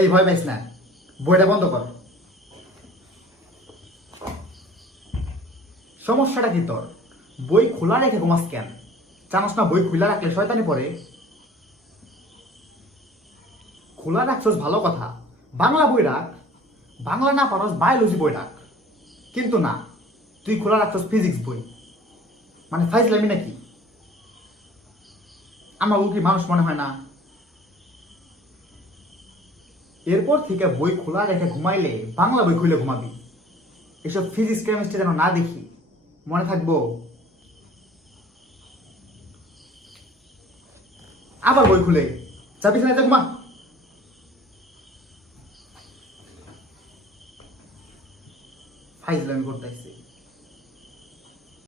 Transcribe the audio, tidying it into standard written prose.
এই ভয় পাইস না, বইটা বন্ধ কর। সমস্যাটা কি তোর? বই খোলা রেখে ঘুমাস কেন? জানোস না বই খোলা রাখলে শয়তানি পড়ে? খোলা রাখছস ভালো কথা, বাংলা বই রাখ। বাংলা না পারস বায়োলজি বই রাখ। কিন্তু না, তুই খোলা রাখছস ফিজিক্স বই। মানে ফাইজলামি নাকি? আমার কি মানুষ মনে হয় না? এরপর থেকে বই খোলা রেখে ঘুমাইলে বাংলা বই খুলে ঘুমাবি। এসব ফিজিক্স কেমিস্ট্রি যেন না দেখি, মনে থাকবো। আবার বই খুলে চাবি না ঘুমা। ফাইজলামি করতেছি।